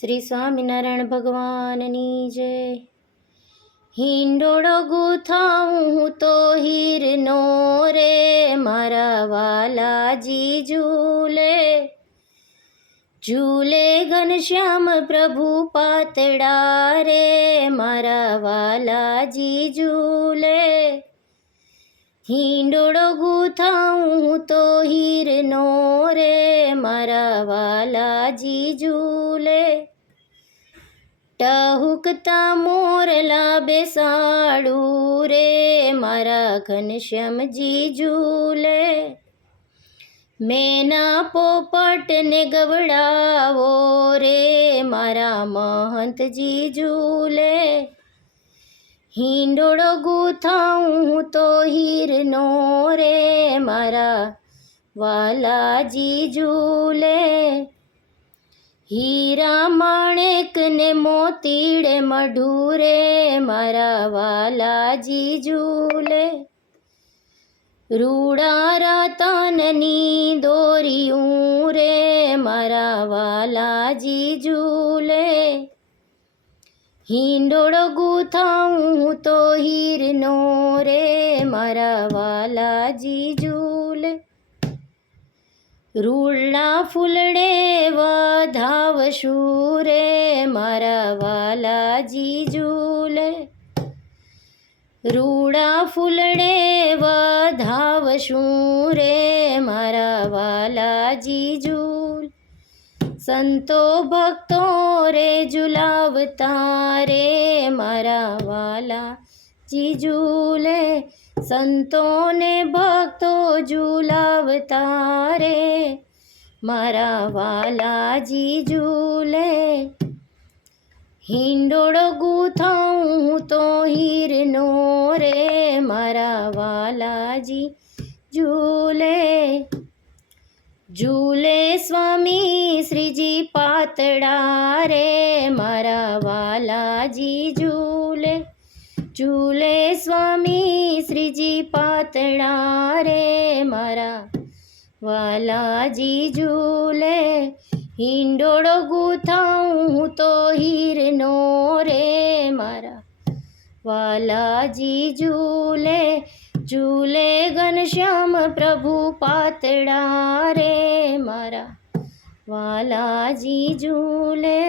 શ્રી સ્વામિનારાયણ ભગવાનની જય. હિંડોળો ગુથાવું હું તો હીરનો રે, મારા વાલાજી ઝૂલે. ઝૂલે ઘનશ્યામ પ્રભુ પાતડા રે, મારા વાલાજી ઝૂલે. હિંડોળો ગુથાવું હું તો હીરનો રે, મારા વાલાજી ઝૂલે ટહુકતા મોરલા બેસાડું રે મારા ઘનશ્યામજી ઝૂલે મેના પોપટને ગવડાવો રે મારા મહંતજી ઝૂલે હિંડોળો ગુથાવું તો હીરનો રે મારા વાલાજી ઝૂલે હીરા માણેક ને મોતીડે મઢુરે, મારા વાલાજી ઝૂલે. રૂડા રતનની દોરી રે મારા વાલાજી ઝૂલે. હિંડોળો ગુથાવું તો હીરનો રે, મારા વાલાજી ઝૂલે. રૂળના ફૂલડે વધાવશું રે મારા વાલા જીજુલે રૂડા ફૂલડે વધાવશું રે મારા વાલા જીજુલ સંતો ભક્તો રે ઝુલાવતા રે મારા વાલા જીજુલે સંતોને ભક્તો ઝુલાવતા રે મારા વાલાજી ઝૂલે હિંડોળો ગુથાવું તો હીરનો રે મારા વાલાજી ઝૂલે ઝૂલે સ્વામી શ્રીજી પાતળા રે મારા વાલાજી ઝૂલે ઝૂલે સ્વામી શ્રીજી પાતળા રે મારા વાલાજી ઝૂલે, હિંડોળો ગૂંથાઉં તો હીરનો રે મારા. વાલાજી ઝૂલે ઝૂલે ઘનશ્યામ પ્રભુ પાતળા રે મારા. વાલાજી ઝૂલે